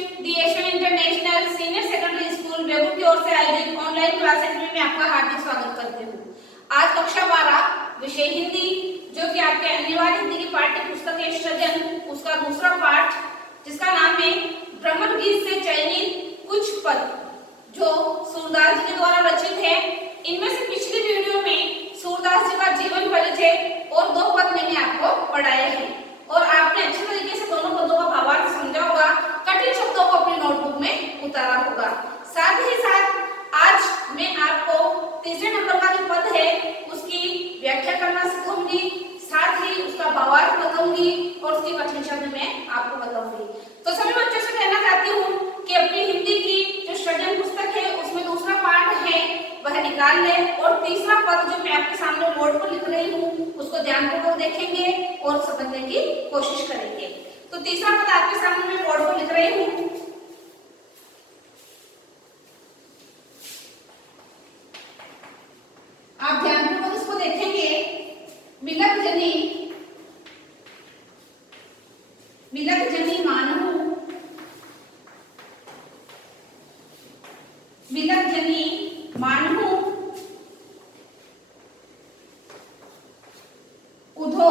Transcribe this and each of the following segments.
Asian international senior secondary school Begu की ओर से आयोजित ऑनलाइन क्लासेस में मैं आपका हार्दिक स्वागत करती हूँ। आज कक्षा 12 विषय हिंदी, जो कि आपके अनिवार्य हिंदी की पाठ्य पुस्तक है सृजन, उसका दूसरा पाठ जिसका नाम है भ्रमर गीत से चयनित कुछ पद, जो सूरदास जी के द्वारा रचित है। इनमें से पिछली वीडियो में सूरदास जी का जीवन परिचय और 2 पद मैंने आपको पढ़ाए हैं और आपने अच्छे तरीके से दोनों पदों का भावार्थ समझा होगा, कठिन शब्दों को अपनी नोटबुक में उतारा होगा। साथ ही साथ आज मैं आपको तीसरे नंबर का जो पद है उसकी व्याख्या करना सिखाऊंगी, साथ ही उसका भावार्थ बताऊंगी और उसकी कठिन शब्द में आपको बताऊंगी। तो सभी बच्चों से कहना चाहती हूँ कि अपनी हिंदी की जो सृजन पुस्तक है उसमें दूसरा पाठ है वह निकाल ले और तीसरा पद जो मैं आपके सामने बोर्ड पर लिख रही हूँ उसको ध्यानपूर्वक देखेंगे और समझने की कोशिश करेंगे। तो तीसरा पद आपके सामने मैं बोर्ड पर लिख रही हूँ। आप ध्यानपूर्वक इसको देखेंगे। मिलक जनी मानहु, मिलक जनी मानहु उधो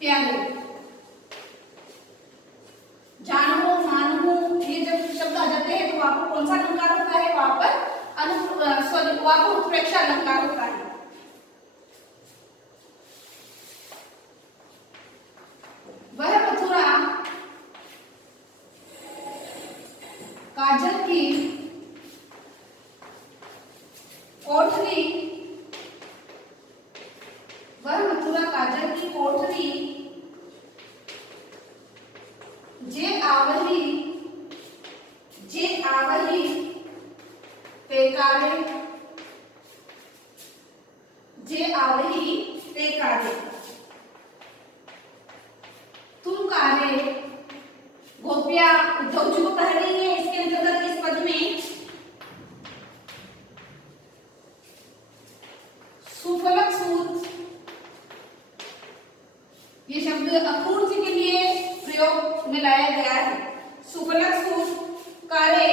प्यारे। जानहु मानहु ये जब शब्द आ जाते हैं तो वहां पर कौन सा अलंकार होता है? वहां पर वहां पर उत्प्रेक्षा अलंकार होता है। वह मथुरा काजल की कोठरी, वह मथुरा काजल की कोठरी, जे आवही ते काले, जे आवही ते काले। तुम काले गोपिया उद्धव जी को कह रही है। इसके अंतर्गत इस पद में सुफलक सूत ये शब्द अक्रूर जी के लिए प्रयोग में लाया गया है। सुफलक सूत काले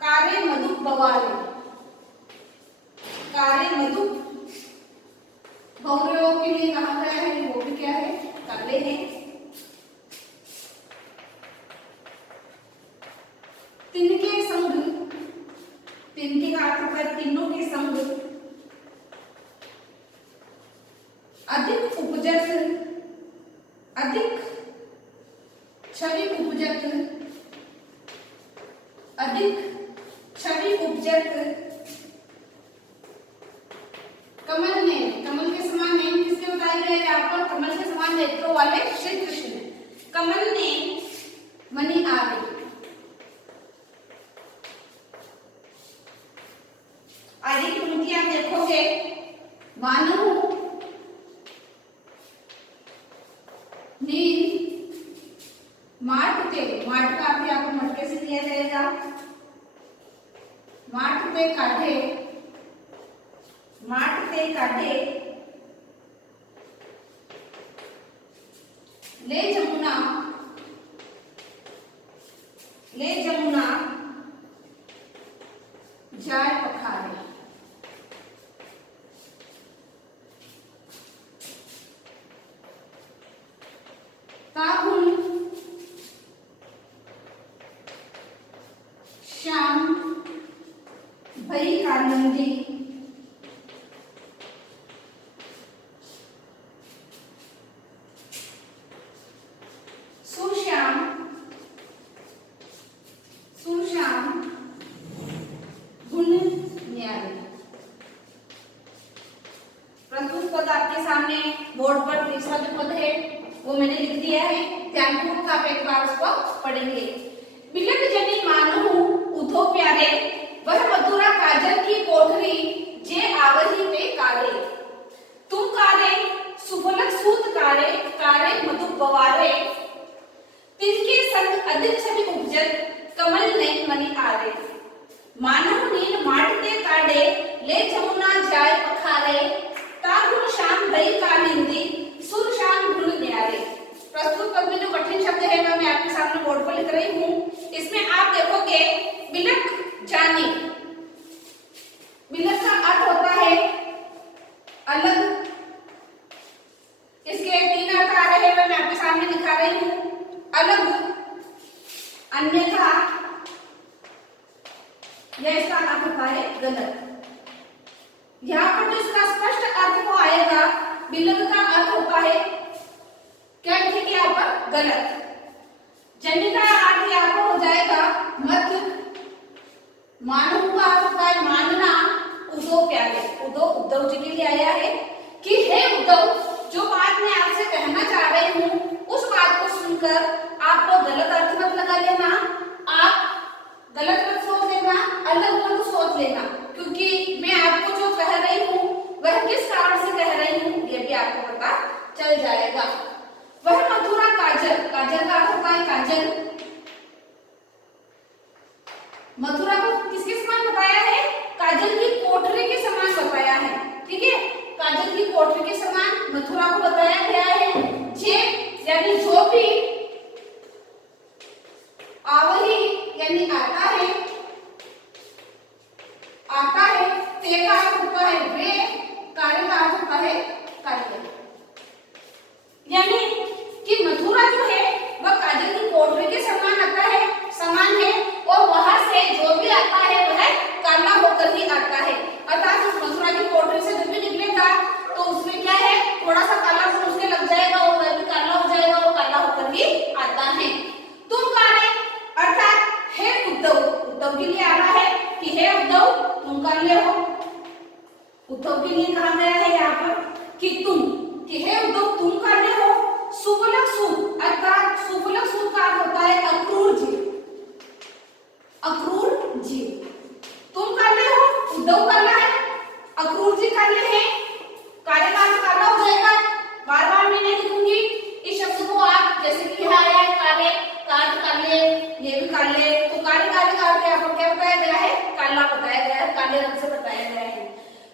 कारे मधुप बवाले, कारे मधुप भौरों के लिए कहा गया है, वो भी क्या है? काले हैं। तिनके संग, तिनके का अर्थ होता है तीनों के संग। अधिक उपजत, अधिक छवि उपजत, अधिक छवि उपजत। कमल ने, कमल के समान नेम किसके बताया गया है? यहाँ पर कमल के समान नेत्रों वाले श्री कृष्ण। कमल ने मणि आवे, आगे की पंक्ति आप देखोगे। मानहु नील माट ते, माट का अर्थ यहाँ पर मटके से लिया जाएगा। माट ते काढ़े, माट ते काढ़े ले जमुना, ले जमुना जाय पखारे। ताहुन श्याम भई कानंदी, सुश्याम, सुश्याम गुण न्यारी। प्रस्तुत पद आपके सामने बोर्ड पर तीसरा जो पद है वो मैंने लिख दिया है। ध्यानपूर्वक आप एक बार उसको पढ़ेंगे। मिलक जनी मानहु उधो प्यारे, वह मथुरा काजल की कोठरी, जे आवही पे कारे। तुम कारे सुफलक सूत कारे, कारे मधुप बवारे। तिनके संग अधिक छवि उपजत, कमल नयन मणि आरे। मानव नील माटते काढ़े, ले जमुना जाय पखारे। तागुन श्याम भई कालिंदी, सुर यमी का अर्थ यहाँ पर हो जाएगा मध्य। मानव का अर्थ होता है मानना। उद्धव प्यारे, उद्धव जी के लिए आया है कि हे उद्धव, जो बात मैं आपसे कहना चाह रही हूँ उस बात को सुनकर आप लोग गलत अर्थ मत लगा लेना, आप गलत मत सोच लेना, अलग मत सोच लेना, क्योंकि मैं आपको जो कह रही हूँ वह किस कारण से कह रही हूँ ये भी आपको पता चल जाएगा। वह मथुरा काजल, काजल का अर्थ होता है काजल। मथुरा को किसके समान बताया है? काजल की कोठरी के समान बताया है। ठीक है, काजल की कोठरी के समान मथुरा को बताया गया है। जे यानी जो भी, आवही यानी आता है, आता है, ते का अर्थ होता है वे, कार्य का अर्थ होता है कार्य। यानी कि मथुरा जो है वह काजल की कोठरी के समान आता है, समान है, और वहां से जो भी आता है वह काला होकर ही आता है। अर्थात उस मथुरा की कोठरी से जो भी निकलेगा तो उसमें क्या है, थोड़ा सा कालापन उसके लग जाएगा और वह भी काला हो जाएगा और काला होकर ही आता है। तुम कौन है? अर्थात हे उद्धव, उद्धव के लिए आ रहा है कि हे उद्धव तुम कौन ले हो। उद्धव के लिए कहा गया है यहाँ पर कि तुम, कि हे उद्धव तुम कौन ले हो। सुफलक सूद, अर्थात सुफलक सूद का अर्थ होता है अक्रूर जीव, अक्रूर जीव। तुम काले हो, उद्धव काला है, अक्रूर जी काले हैं, काले का अर्थ काला हो जाएगा। बार बार मैं नहीं लिखूंगी इस शब्द को, आप जैसे कि यहाँ आया है काले, काट काले, ये भी काले, तो काले काले का अर्थ यहाँ पर क्या बताया गया है? काला बताया गया है, काले रंग से बताया गया है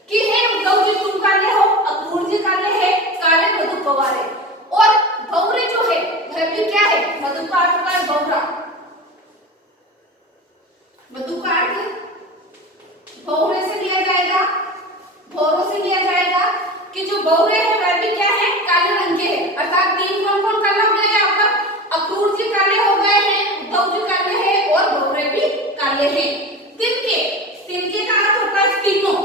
कि हे उद्धव जी तुम काले हो, अक्रूर जी काले हैं, काले मधु पवारे। और भौरे जो है वह भी क्या है? मधु का अर्थ होता है भौरा। मधु का अर्थ भौरे से लिया जाएगा, भौरों से लिया जाएगा कि जो भौरे है वह भी क्या है? काले रंग के हैं। अर्थात तीन कौन कौन काला हो गया यहाँ पर? अक्रूर जी काले हो गए हैं, उद्धव जी काले हैं और भौरे भी काले हैं। तिनके, तिनके का अर्थ होता है तीनों,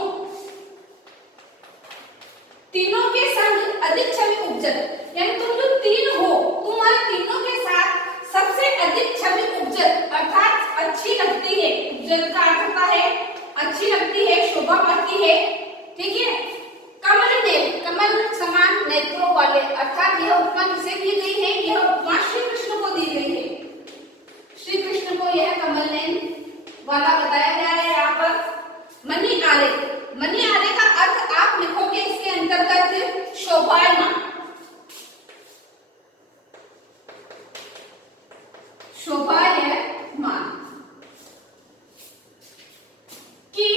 तीनों के संग अधिक छवि उपजत, यानी तुम जो तीन हो तुम्हारे तीनों के साथ सबसे अधिक छवि उपजत, अर्थात अच्छी लगती है। उपजत का अर्थ होता है अच्छी लगती है, शोभा पाती है। ठीक है, कमल ने, कमल समान नेत्रों वाले, अर्थात यह उपमा किसे दी गई है? यह उपमा श्री कृष्ण को दी गई है। श्री कृष्ण को यह कमल नयन वाला बताया गया है यहाँ पर। मनी आरे, मनी आरे का अर्थ आप लिखोगे इसके अंतर्गत शोभायमान, शोभायमान। कि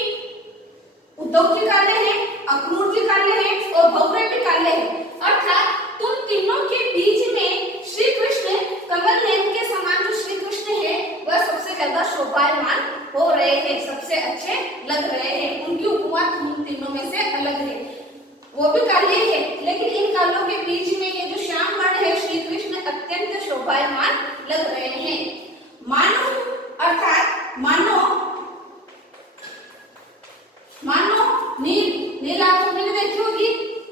उद्धव जी काले हैं, अक्रूर जी काले हैं और भौरे भी काले हैं। अर्थात तुम तीनों के बीच में श्री कृष्ण कमल नयन के समान जो श्री कृष्ण है वह सबसे ज्यादा शोभायमान हो रहे हैं, सबसे अच्छे लग रहे हैं। उनकी उपमा तुम तीनों में से अलग है, वो भी काले हैं, लेकिन इन कालों के बीच में ये जो श्याम वर्ण है श्री कृष्ण अत्यंत शोभायमान लग रहे हैं। मानो, अर्थात मानो, मानो नील, नील आप सबने देखी होगी,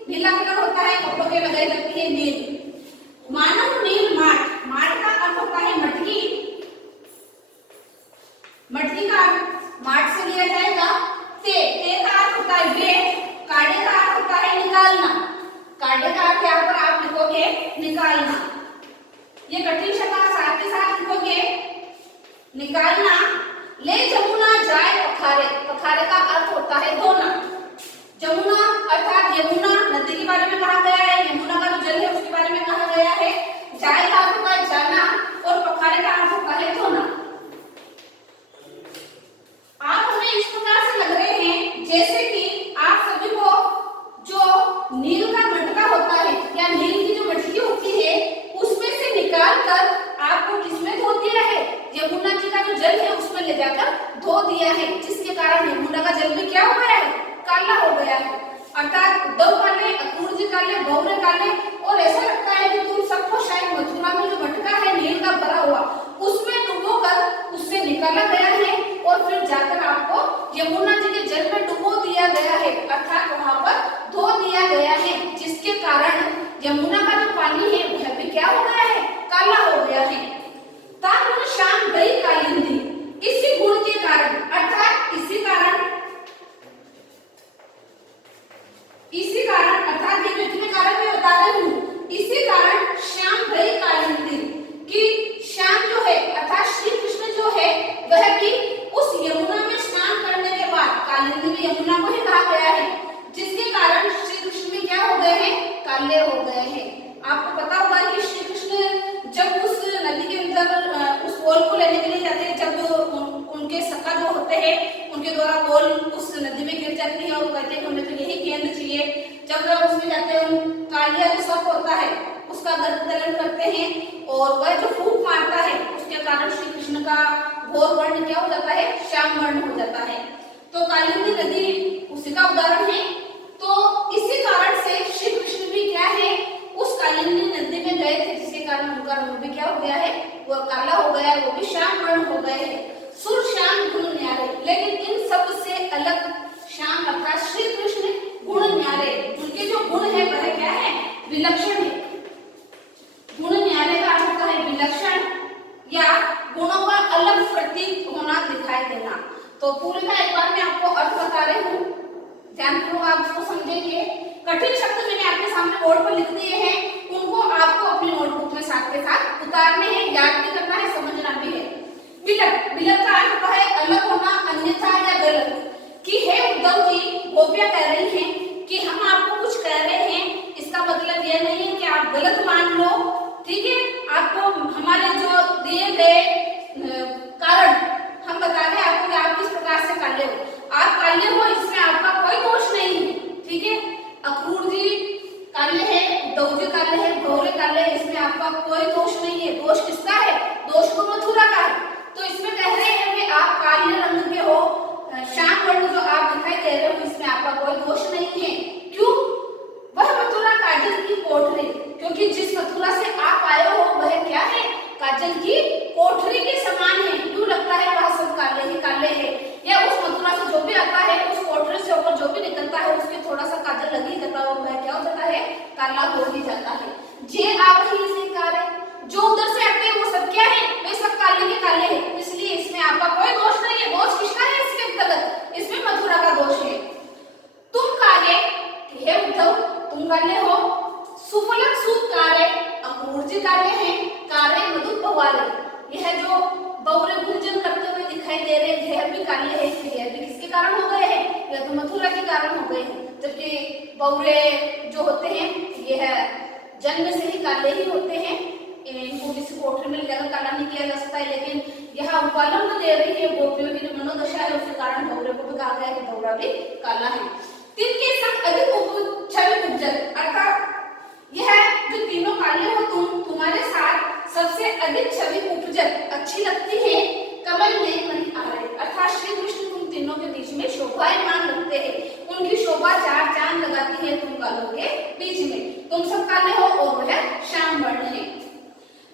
नीला कलर होता है, कपड़ों के लगाई जाती है नील। मानो नील माठ, माठ का अर्थ होता है मटकी, मटकी का माठ से लिया जाएगा। ते का अर्थ होता है वे, काढ़े का अर्थ होता है निकालना, काढ़े का अर्थ यहाँ पर आप लिखोगे निकालना। ये कठिन शब्द साथ के साथ लिखोगे निकालना। ले जमुना जाए पखारे, पखारे का अर्थ होता है धोना। जमुना अर्थात यमुना नदी के बारे में कहा गया है, यमुना का जो जल है उसके बारे में कहा गया है। जाए का अर्थ होता है जाना और पखारे का अर्थ होता है धोना। आप हमें इस प्रकार से लग रहे हैं जैसे कि आप सभी को जो नील का मटका होता है या नील की जो मटकी होती है उसमें से निकाल कर आपको किसमें धो दिया है? यमुना जी का जो जल है उसमें ले जाकर धो दिया है, जिसके कारण यमुना का जल भी क्या हो गया है? काला हो गया है। अर्थात उद्धव काले, अक्रूर जी काले, भौरे काले, और ऐसा लगता है कि तुम सबको शायद मथुरा में जो मटका है नील का भरा हुआ उसमें डुबो कर उससे निकाला गया है और फिर जाकर आपको यमुना जी के जल में डुबो दिया गया है, अर्थात वहां पर धो दिया गया है, जिसके कारण यमुना का जो पानी है वह भी क्या हो गया है? काला हो गया है। ताकि अर्थात ये जो इतने कारण मैं बता रही हूँ, इसी कारण श्याम भई कालिंदी, कि श्याम जो है अर्थात श्री कृष्ण जो है वह भी उस यमुना में स्नान करने के बाद, कालिंदी में यमुना को ही कहा गया है, जिसके कारण श्री कृष्ण भी क्या हो गए हैं, काले हो गए हैं। आपको पता होगा कि श्री कृष्ण जब उस नदी के अंदर उस बोल को लेने के लिए जाते हैं, जब उनके सखा जो होते हैं उनके द्वारा बोल उस नदी में गिर जाती है और कहते हैं कि हमें तो यही गेंद चाहिए। जब वह उसमें जाते हैं, कालिया जो सर्प होता है उसका गर्भधारण करते हैं और वह जो फूंक मारता है उसके कारण श्री कृष्ण का घोर वर्ण क्या हो जाता है, श्याम वर्ण हो जाता है। तो कालिंदी नदी उसी का उदाहरण है। तो इसी कारण से श्री कृष्ण भी क्या है, उस कालिंदी नदी में गए थे, जिसके कारण उनका रंग भी क्या हो गया है, वो काला हो गया है, वो भी श्याम वर्ण हो गए हैं। सुर श्याम गुण न्यारे, लेकिन इन सब से अलग श्याम अर्थात श्री कृष्ण गुण न्यारे, उनके जो गुण है वह क्या है, विलक्षण है। गुण न्यारे का अर्थ होता है विलक्षण या गुणों का अलग प्रतीक होना, दिखाई देना। तो पूरे का एक बार मैं आपको अर्थ बता रही हूँ, ध्यानपूर्वक आप इसको समझेंगे। कठिन शब्द मैंने आपके सामने बोर्ड पर लिख दिए हैं, उनको आपको अपनी नोटबुक में साथ के साथ उतारने हैं, याद भी करना है, समझना भी है। विलक, विलक का अर्थ होता है अलग होना, अन्यथा या गलत, कि हे उद्धव जी, गोपियां कह रही हैं कि हम आपको कुछ कह रहे हैं, इसका मतलब यह नहीं है कि आप गलत मान लो, ठीक है। आपको हमारे जो दिए गए कारण हम बता रहे हैं आपको कि आप किस प्रकार से काले हो, आप काले हो, इसमें आपका कोई दोष नहीं है, ठीक है। अक्रूर जी काले हैं, उद्धव जी काले हैं, भौरे काले हैं, इसमें आपका कोई दोष नहीं है। दोष किसका है, दोष तो मथुरा का है। तो इसमें कह रहे हैं कि आप काले रंग के हो, श्याम वर्ण जो आप दिखाई दे रहे हो, इसमें आपका कोई दोष नहीं है। क्यों, वह मथुरा काजल की कोठरी, क्योंकि जिस मथुरा से आप आए हो वह क्या है, काजल की कोठरी के समान है। क्यों लगता है वह सब काले ही काले है, या उस मथुरा से जो भी आता है, उस कोठरी से होकर जो भी निकलता है उसके थोड़ा सा काजल लग ही जाता है और वह क्या हो जाता है, काला हो ही जाता है। जे आप ही से काले, जो उधर से आते हैं वो सब क्या है, वे सब काले के काले हैं, इसलिए इसमें आपका कोई दोष नहीं है। दोष किसका है इसके अंतर्गत, इसमें मथुरा का दोष है। तुम काले, हे उद्धव तुम काले हो, सुफलक सूत काले, अक्रूर जी काले हैं, काले मधु बवारे, यह जो बौरे गुंजन करते हुए दिखाई दे रहे हैं, यह भी काले हैं, यह भी किसके कारण हो गए हैं, यह तो मथुरा के कारण हो गए हैं। जबकि बौरे जो होते हैं यह जन्म से ही काले ही होते हैं, इनको किसी कोठरी में लेकर काला नहीं किया जा सकता है, लेकिन यह उपलम्ब दे रही है गोपियों की जो मनोदशा है, उसके कारण बौरे को भी कहा गया है, बौरा भी काला है। तिनके संग अधिक छवि उज्जवल, अर्थात यह जो तीनों काले हो तुम, तुम्हारे साथ सबसे अधिक छवि उपजल अच्छी लगती है, कमल में नहीं आ रहे, अर्थात श्री कृष्ण तुम तीनों के बीच में शोभायमान लगते हैं, उनकी शोभा चार चांद लगाती है तुम कालों के बीच में। तुम सब काले हो और वह श्याम वर्ण है।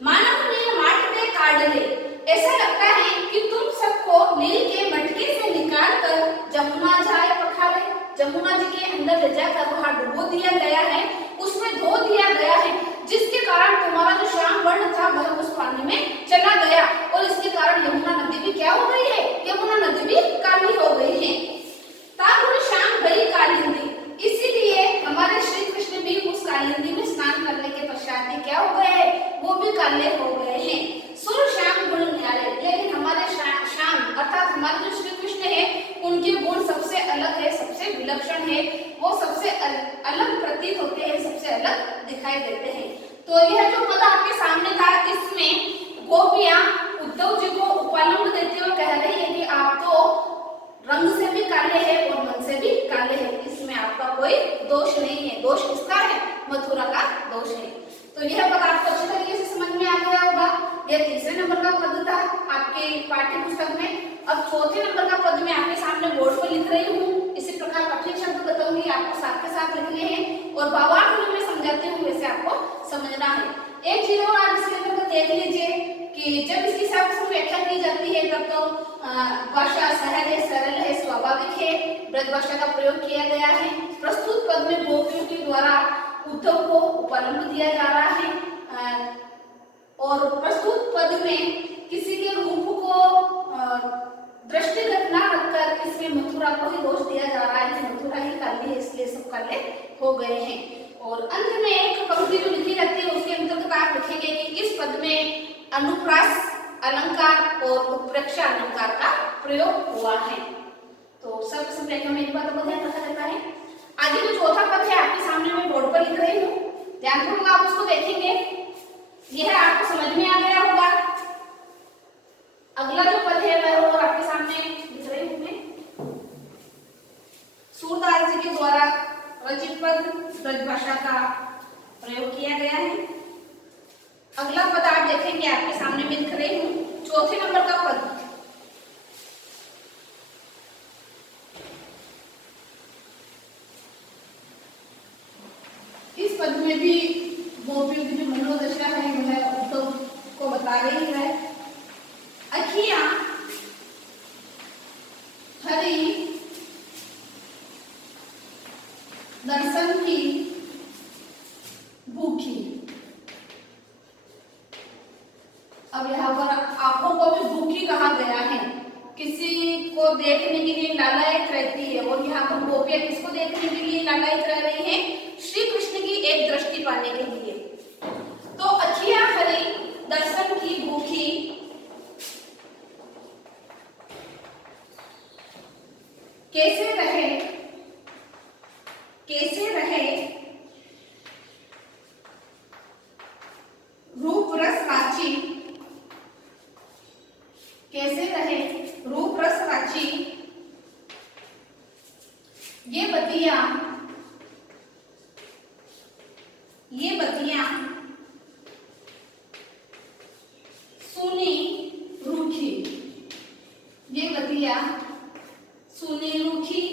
मानव नील माट में काढ़ले, ऐसा लगता है कि तुम सबको नील के मटके से निकाल कर जमुना जाए पखारे, जमुना जी के अंदर ले जाकर वहां डुबो दिया गया है, उसमें धो दिया गया है, जिसके कारण तुम्हारा जो श्याम वर्ण था वह उस पानी में चला गया और इसके कारण यमुना नदी भी क्या हो गई है, यमुना नदी भी काली हो गई है। तागुण श्याम भई कालिंदी, इसीलिए हमारे श्री कृष्ण भी उस कालिंदी में स्नान करने के पश्चात ही क्या हो गए हैं, वो भी काले हो गए हैं। सुर श्याम गुण न्यारे, लेकिन हमारे श्याम अर्थात हमारे जो श्री कृष्ण है उनके गुण सबसे अलग है, सबसे विलक्षण है, वो सबसे अलग प्रतीत होते हैं, सबसे अलग दिखाई देते हैं। तो यह जो पद आपके सामने था, इसमें गोपियां उद्धव जी को उपलम्ब देते हुए कह रही है कि आप तो रंग से भी काले हैं और मन से भी काले हैं, इसमें आपका कोई दोष नहीं है। दोष किसका है, मथुरा का दोष है। तो यह पद आपको अच्छी तरीके से समझ में आ गया होगा। यह तीसरे नंबर का पद था आपके पाठ्य पुस्तक में। अब चौथे नंबर का पद मैं आपके सामने बोर्ड पर लिख रही हूँ। इसी प्रकार कठिन शब्द बताऊंगी, आपको साथ के साथ लिखने हैं और भावार्थ में समझाती हूँ, वैसे आपको समझना है। एक चीज और आप इसके अंदर देख लीजिए कि जब इसकी शब्द व्याख्या की जाती है तब तो भाषा सहज है, सरल है, स्वाभाविक है, ब्रज भाषा का प्रयोग किया गया है। प्रस्तुत पद में गोपियों के द्वारा उद्धव को उपलम्ब दिया जा रहा है और प्रस्तुत पद में किसी के रूप को दृष्टिगत न रखकर इसमें मथुरा को ही दोष दिया जा रहा है कि मथुरा ही काली है इसलिए सब काले हो गए हैं। और अंत में एक पंक्ति जो लिखी रहती है उसके अंतर्गत आप लिखेंगे कि इस पद में अनुप्रास अलंकार और उत्प्रेक्षा अलंकार का प्रयोग हुआ है। तो सबसे पहले हमें इन बातों को ध्यान रखा जाता है। आगे जो चौथा पद है आपके सामने मैं बोर्ड पर लिख रही हूँ, ध्यानपूर्वक आप उसको देखेंगे, यह आपको समझ में आ गया होगा। अगला जो पद है वह और आपके सामने लिख रही हूँ मैं। सूरदास जी के द्वारा रचित पद ब्रज भाषा का प्रयोग किया गया है। अगला पद आप देखेंगे आपके सामने मैं लिख रही हूँ, चौथे नंबर का पद। इस पद में भी गोपियों की जो मनोदशा है वह उद्धव को बता रही है। अखियां हरी दर्शन की भूखी। अब यहाँ पर आंखों को भी भूखी कहा गया है, किसी को देखने के लिए लालायित रहती है। और यहाँ पर गोपियां किसको देखने के लिए लालायित रह रही हैं? श्री कृष्ण की एक दृष्टि पाने के लिए। तो अखियां हरी दर्शन की भूखी, कैसे रहे रूप रस राची, कैसे रहे रूप रस राची। ये बतियां सुनी रूखी, ये बतियां सुनी रूखी।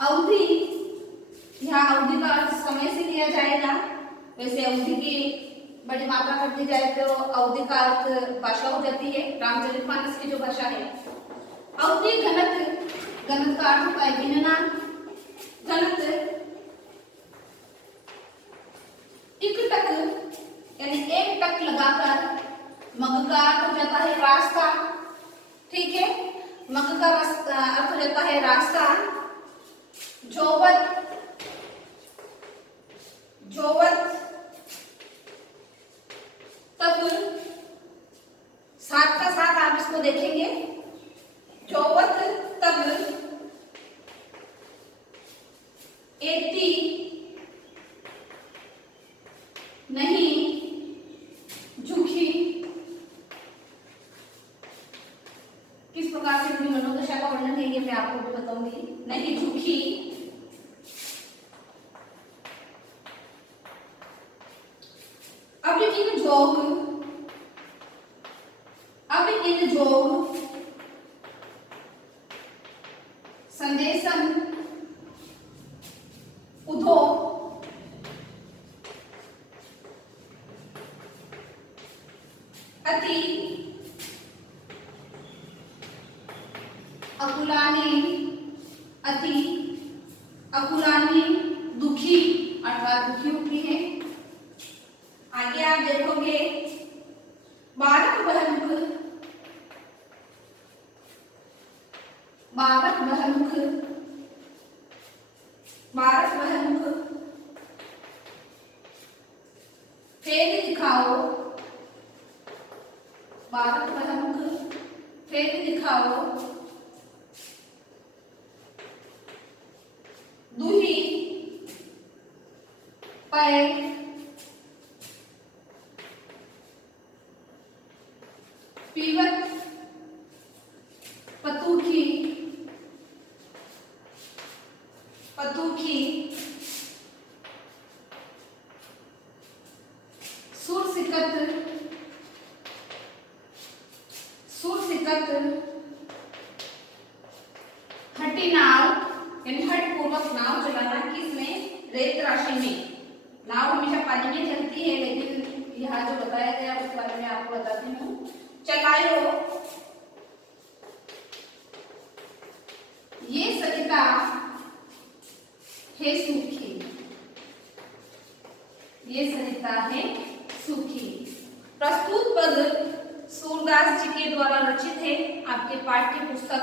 अवधि, यहाँ अवधि का अर्थ समय से लिया जाएगा। वैसे अवधि की बड़ी मात्रा कर दी जाए तो अवधि का अर्थ भाषा हो जाती है, रामचरितमानस की जो भाषा है। अवधि घनत, घनत का अर्थ होता है गिनना, घनत। एक टक यानी एक टक लगाकर, मग का अर्थ हो जाता है रास्ता, ठीक है, मग का अर्थ हो जाता है रास्ता। जोवत, तब साथ का साथ आप इसको देखेंगे, जोवत तब एती नहीं झुकी। किस प्रकार से अपनी मनोदशा का वर्णन है ये मैं आपको भी बताऊंगी। नहीं झुकी, अब इन जोग संदेशम उधो अति अकुलानी दुखी अर्थात दुखी होती है। आगे आप देखोगे बारक बहमुख फेर दिखाओ, बारक बहमुख फेर दिखाओ। दूही पैर पीवत पतूखी, सुरसिकत हटी नाव यानी हट पूर्वक नाव चलाना, किसमें? रेत राशि में। नाव हमेशा पानी में चलती है, लेकिन यहाँ जो बताया गया उसके बारे में आपको बताती हूँ। चलायो, ये सरिता है सूखी, ये सरिता है सूखी। प्रस्तुत पद सूरदास जी के द्वारा रचित है, आपके पाठ्य पुस्तक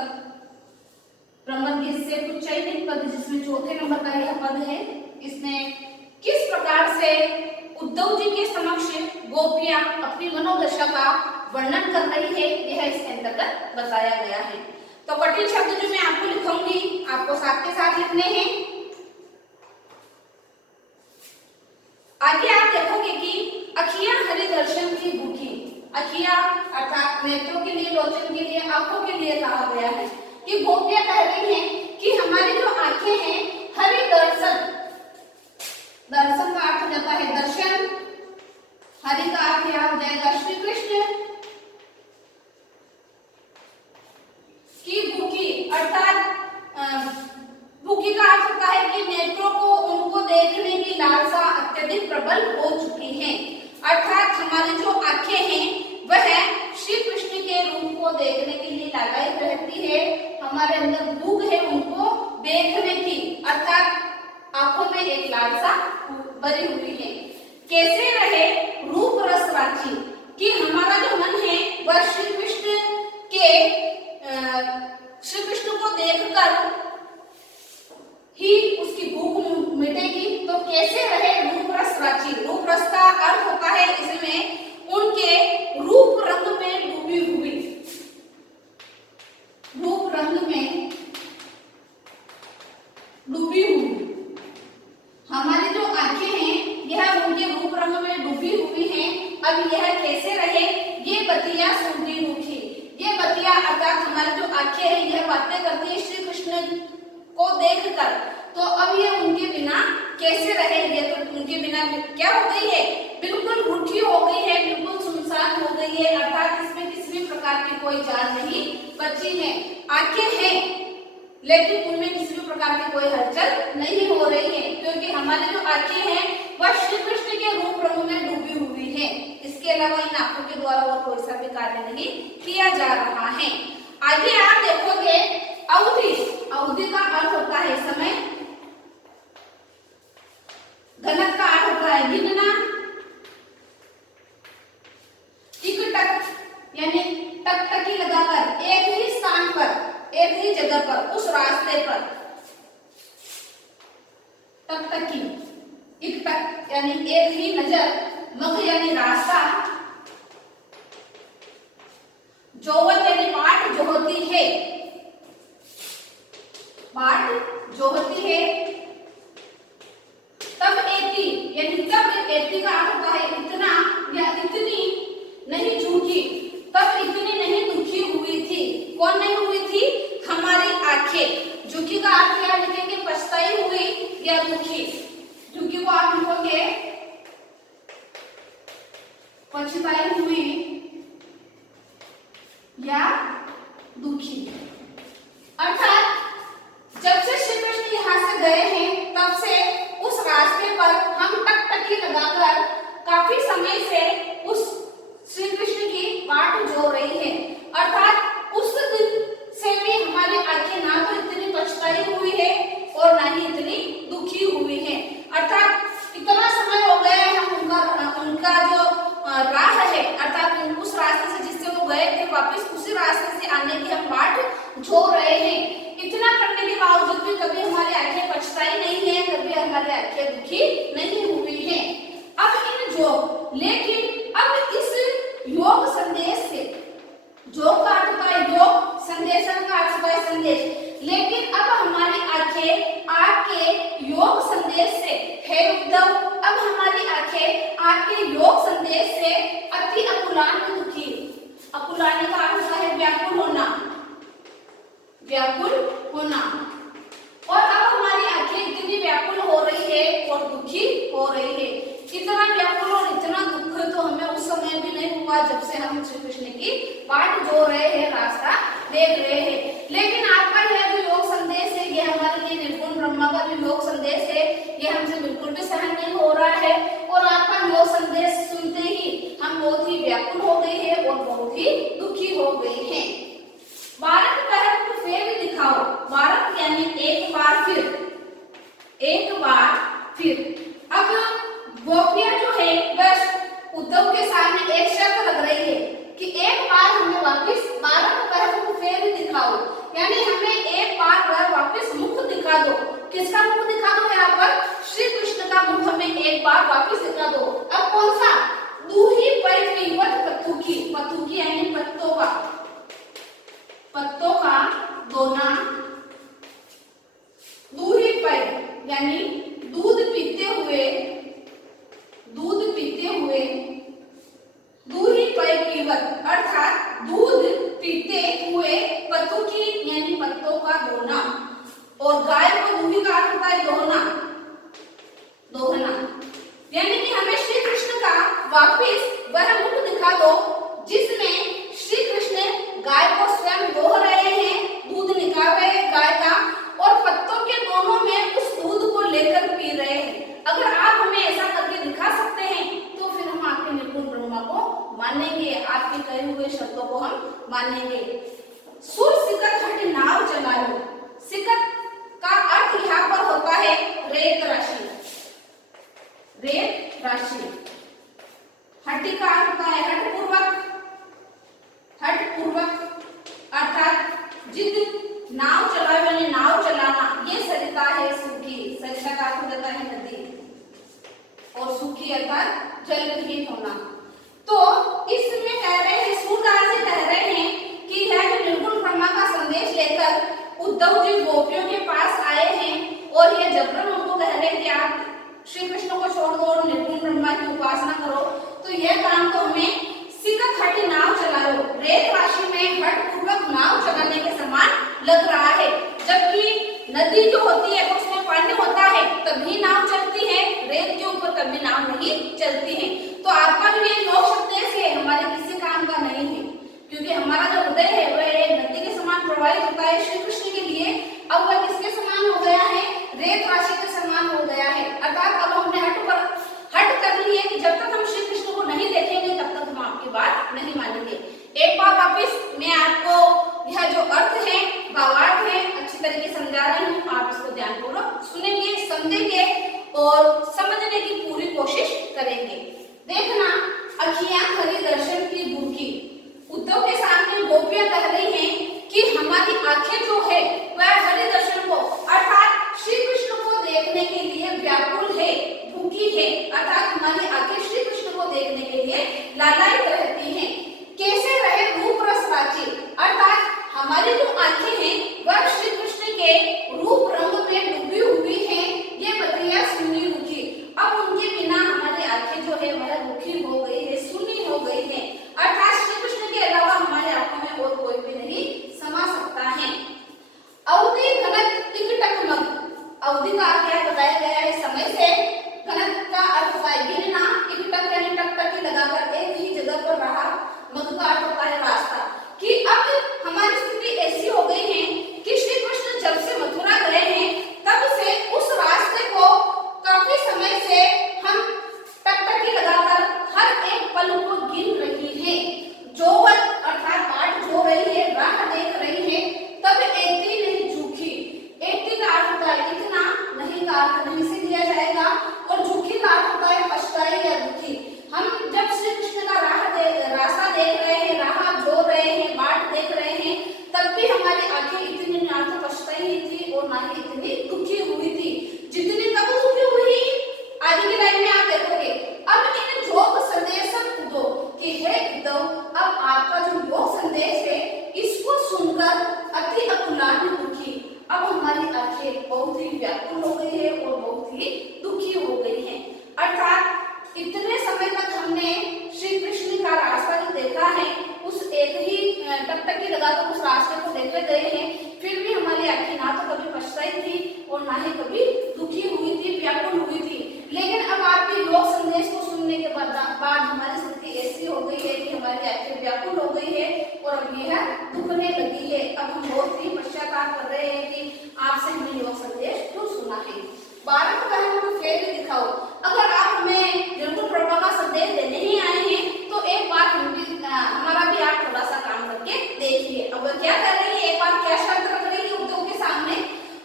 प्रबंध गीत से कुछ चयनित पद, जिसमें चौथे नंबर का यह पद है, इसमें किस प्रकार से उद्धव जी के समक्ष गोपियां अपनी मनोदशा का वर्णन कर रही है, यह इसके अंतर्गत बताया गया है। तो कठिन शब्द जो मैं आपको लिखूंगी, आपको साथ के साथ लिखने हैं। आगे आप देखोगे कि अखियां हरि दर्शन की भूखी, अखियां अर्थात नेत्रों के लिए, लोचन के लिए, आंखों के लिए कहा गया है कि गोपियां कह रही हैं कि हमारी जो आंखें हैं हरि दर्शन, दर्शन का अर्थ हो जाता है दर्शन, हरि का अर्थ यहाँ हो जाएगा श्री कृष्ण की भूखी, अर्थात भूखी का अर्थ होता है कि नेत्रों को उनको देखने की लालसा अत्यधिक प्रबल हो चुकी है। अर्थात हमारी जो आंखें हैं वह श्री कृष्ण के रूप को देखने के लिए लालायित रहती है, हमारे अंदर भूख है उनको देखने की, अर्थात आंखों में एक लालसा भरी हुई है। कैसे रहे रूप रस राखी, कि हमारा जो मन है वह श्री कृष्ण को देखकर ही उसकी भूख मिटेगी। तो कैसे रहे रूप रस राखी, रूप रस का अर्थ होता है इसमें उनके रूप रंग में डूबी हुई, रूप रंग में डूबी हुई हमारी जो आंखें हैं यह उनके रूप रंग में डूबी हुई हैं। अब यह कैसे रहे, ये बतिया सुनती रूखी, ये बतिया अर्थात हमारी जो आंखें हैं यह बातें करती है श्री कृष्ण को देखकर, तो अब ये उनके बिना कैसे रहे, ये तो उनके बिना क्या हो गई है, बिल्कुल रूठी हो गई है, बिल्कुल सुनसान हो गई है, अर्थात इसमें किसी भी प्रकार की कोई जान नहीं बची है। आंखें हैं लेकिन उनमें किसी भी प्रकार की कोई हलचल नहीं हो रही है, क्योंकि हमारी जो आंखें हैं वह श्री कृष्ण के रूप रंग में डूबी हुई है। इसके अलावा इन आंखों के द्वारा और कोई सा भी कार्य नहीं किया जा रहा है। आगे आप देखोगे अवधि, अवधि का अर्थ होता है समय, घनत्व का अर्थ होता है गिनना, टिक टक यानी टकटकी लगाकर एक ही स्थान पर, एक ही जगह पर, उस रास्ते पर, टकटकी, एक टक यानी एक ही नजर, मग यानी रास्ता, जोवत यानी बाट जो होती है, बाट जो होती है, तब एती यानी तब एती का अर्थ होता है इतना या इतनी नहीं झूठी, तब इतनी नहीं दुखी हुई थी। कौन नहीं हुई थी, हमारी आंखें। झुकी का अर्थ क्या लिखेंगे, पछताई हुई या दुखी, झुकी को आप लिखोगे पछताई हुई या दुखी। अर्थात जब से श्री कृष्ण यहाँ से गए हैं तब से उस रास्ते पर हम टकटकी लगाकर काफी समय से उस श्री कृष्ण की बाट जो रही है, अर्थात उस दिन से भी हमारी आंखें ना तो इतनी पछताई हुई है और ना ही इतनी दुखी हुई है। अर्थात इतना समय हो गया है, हम उनका जो राह है, अर्थात उस रास्ते से जिससे वो गए थे वापस उसी रास्ते से आने की हम बाट जो रहे हैं। इतना करने के बावजूद भी कभी हमारी आंखें पछताई नहीं है, कभी हमारी आंखें दुखी नहीं हुई हैं। अब इन जो लेकिन अब इस योग संदेश से, योग का अर्थ होता है योग, संदेशन का अर्थ होता है संदेश, लेकिन अब हमारी आंखें आपके योग संदेश से, हे उद्धव, अब हमारी आंखें आपके योग संदेश से अति अकुलान में दुखी। अकुलाने का अर्थ होता है व्याकुल होना, व्याकुल होना, और अब हमारी आंखें इतनी व्याकुल हो रही है और दुखी हो रही है। इतना व्याकुल और इतना दुख तो हमें उस समय भी नहीं हुआ जब से हम श्री कृष्ण की बाट जो रहे हैं, रास्ता देख रहे हैं। लेकिन आपका यह जो योग संदेश है, यह हमारे लिए निर्गुण ब्रह्मा का जो योग संदेश है, यह हमसे बिल्कुल भी सहन नहीं हो रहा है, और आपका योग संदेश सुनते ही हम बहुत ही व्याकुल हो गए हैं और बहुत ही दुखी हो गए हैं। बारक कहत तो फेर दिखाओ, बारक यानी एक बार फिर, एक बार फिर। अब गोपियां जो है बस उद्धव के सामने एक शर्त लग रही है कि एक बार हमें वापस बारक कहत तो फेर दिखाओ, यानी हमें एक बार वह वापस मुख दिखा दो। किसका मुख दिखा दो? यहाँ पर श्री कृष्ण का मुख हमें एक बार वापस दिखा दो। अब कौन सा? दूही पर पीवत पत्थुकी, पत्थुकी यानी पत्तों का दोना, दूही पर यानी दूध पीते हुए, दूही पर पीवत अर्थात दूध पीते हुए, पत्थुकी यानी पत्तों का दोना, और गाय को दूही का अर्थ होता है दोहना, यानी कि हमें श्री कृष्ण का वापिस वह मुख दिखा दो जिसमें श्री कृष्ण गाय को स्वयं दोह रहे हैं, दूध निकाल रहे हैं गाय का, और पत्तों के दोनों में उस दूध को लेकर पी रहे हैं। अगर आप हमें ऐसा करके दिखा सकते हैं तो फिर हम आपके निर्गुण ब्रह्मा को मानेंगे, आपके कहे हुए शब्दों को हम मानेंगे। सुर सिकत हट नाव चलाओ, सिकत का अर्थ यहाँ पर होता है रेत राशि, रेत राशि। हट्टी का अर्थ होता है हठपूर्वक अर्थात जिद, नाव चलाओ यानी नाव चलाना। ये सरिता है सूखी, सरिता का अर्थ होता है नदी, और सूखी अर्थात जल विहीन होना। तो इसमें कह रहे हैं, सूरदास जी कह रहे हैं कि यह जो निर्गुण ब्रह्मा का संदेश लेकर उद्धव जी गोपियों के पास आए हैं, और ये जबरन उनको कह रहे हैं कि आप श्री कृष्ण को छोड़ दो और निर्गुण ब्रह्मा की उपासना करो, तो यह काम तो हमें सिकत हटी नाव चलाओ, रेत राशि में हट पूर्वक नाव चलाने के समान लग रहा है। जबकि नदी जो होती है उसमें पानी होता है तभी नाव चलती है, रेत के ऊपर कभी नाव नहीं चलती है। तो आपका जो ये लोक संदेश है हमारे किसी काम का नहीं है, क्योंकि हमारा जो हृदय है वह नदी के समान प्रवाहित होता है श्री कृष्ण के लिए। अब वह किसके समान हो गया है? रेत राशि के समान हो गया है। अर्थात अब हमने हट कर ली है कि जब तक हम श्री कृष्ण को नहीं देखेंगे तब तक हम आपकी बात नहीं मानेंगे। एक बार वापस मैं आपको यह जो अर्थ है, भावार्थ है, अच्छी तरीके से समझा रही हूँ, आप इसको ध्यानपूर्वक सुनेंगे, समझेंगे और समझने की पूरी कोशिश करेंगे। देखना, अखियां हरि दर्शन की भूखी, उद्धव के सामने गोपियां कह रही हैं कि हमारी आंखें जो है वह हरि दर्शन को अर्थात श्री कृष्ण को देखने के लिए व्याकुल है, भूखी है, अर्थात हमारी आंखें श्री कृष्ण को देखने के लिए लालायित रहती हैं। कैसे रहे रूप रस राची, अर्थात हमारी जो आंखें हैं वह श्री कृष्ण के रूप रंग में डूबी हुई हैं, ये बतिया सुनी रुखी। अब उनके बिना हमारी आंखें जो है वह रुखी हो गई है, सुनी हो गई है, अर्थात श्री कृष्ण के अलावा हमारी आंखों में और कोई भी नहीं समा सकता है। अवधि घनत टिकटक मग, अवधि का अर्थ क्या बताया गया है? समय से, घनत का अर्थ होता है गिरना, टिकटक यानी टकटकी लगाकर एक ही जगह पर रहा, मग का अर्थ होता है रास्ता। कि अब हमारी स्थिति ऐसी हो गई है कि श्री कृष्ण जब से मथुरा गए हैं तब से उस रास्ते को काफी समय से हम टकटकी लगाकर हर एक पल को गिन रही है। जोवन अर्थात बाट जो रही है, राह देख रही है, तब एती नहीं झूठी, एती का अर्थ होता है इतना, नहीं का अर्थ नहीं से दिया जाएगा, और झूठी का अर्थ होता है पछताई या दुखी। हम जब श्री कृष्ण का रास्ता देख रहे हैं, राह जो रहे हैं, बाट देख रहे हैं, तब भी हमारी आंखें इतनी ना तो पछताई नहीं थी और ना ही इतनी दुखी हुई थी जितनी कब दुखी हुई। आगे की लाइन में आप देखोगे, अब इन जोग संदेशम दो कि हे उद्धव, अब आपका जो योग संदेश है इसको सुनकर अति अकुलान दुखी, अब हमारी आंखें बहुत ही व्याकुल हो गई है और बहुत ही दुखी हो गई हैं। अर्थात इतने समय तक हमने श्री कृष्ण का रास्ता जो देखा है, उस एक ही टकटकी लगाकर उस रास्ते को देखते गए हैं, फिर भी हमारी आंखें ना तो कभी पछताई थी और ना ही कभी दुखी हुई थी, व्याकुल हुई थी। लेकिन अब आपके योग संदेश को सुनने के बाद हमारी स्थिति ऐसी हो गई है कि हमारी आंखें व्याकुल हो गई है और अब यह दुखने लगी है। अब हम बहुत ही पश्चाताप कर रहे हैं कि आपसे हमने योग संदेश क्यों सुना है। 12 को कहें फेर दिखाओ, अगर आप हमें निर्गुण ब्रह्मा का संदेश देने ही आए हैं तो एक बार हमारा भी आप थोड़ा सा काम करके देखिए। अब क्या कर रही है, एक बार क्या शर्त रख रही है उद्धव के सामने,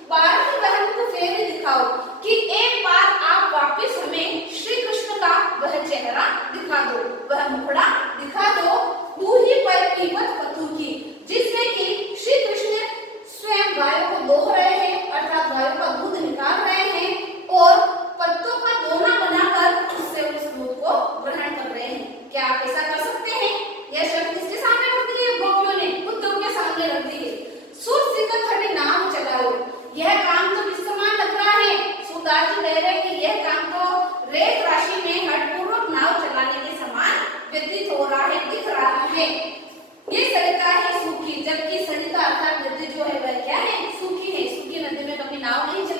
12 की बहन को फेर दिखाओ कि एक बार आप वापस हमें श्री कृष्ण का वह चेहरा दिखा दो, वह मुखड़ा दिखा दो, दूही पर कीमत पतू की, जिसमें कि श्री कृष्ण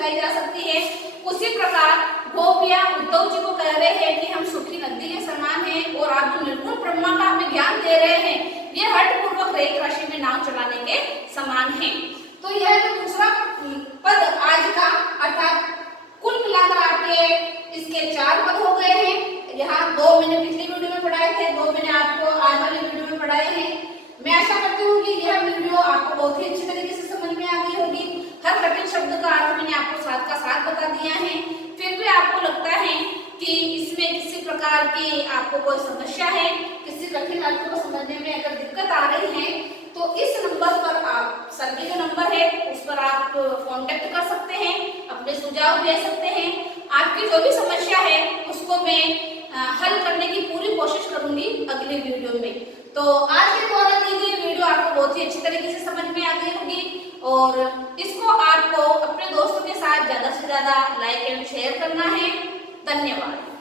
सिखाई जा सकती है। उसी प्रकार गोपियां उद्धव जी को कह रहे हैं कि हम सुखी नदी के समान हैं और आप जो निर्गुण ब्रह्मा का हमें ज्ञान दे रहे हैं, ये हठपूर्वक रेत राशि में नाव चलाने के समान है। तो यह जो दूसरा पद आज का, अर्थात कुल मिलाकर आपके इसके 4 पद हो गए हैं। यहाँ 2 मैंने पिछली वीडियो में पढ़ाए थे, 2 मैंने आपको आज वाली वीडियो में पढ़ाए हैं। मैं आशा करती हूँ कि यह वीडियो आपको बहुत ही अच्छी तरीके से समझ में आ गई होगी। हर कठिन शब्द का अर्थ मैंने आपको साथ का साथ बता दिया है। फिर भी आपको लगता है कि इसमें किसी प्रकार की आपको कोई समस्या है, किसी कठिन अर्थ को समझने में अगर दिक्कत आ रही है, तो इस नंबर पर आप, सर के जो नंबर है उस पर आप कांटेक्ट कर सकते हैं, अपने सुझाव दे सकते हैं। आपकी जो भी समस्या है उसको मैं हल करने की पूरी कोशिश करूंगी अगली वीडियो में। तो आज के द्वारा दी गई वीडियो आपको बहुत ही अच्छी तरीके से समझ में आ गई होगी और इसको आपको अपने दोस्तों के साथ ज्यादा से ज्यादा लाइक एंड शेयर करना है। धन्यवाद।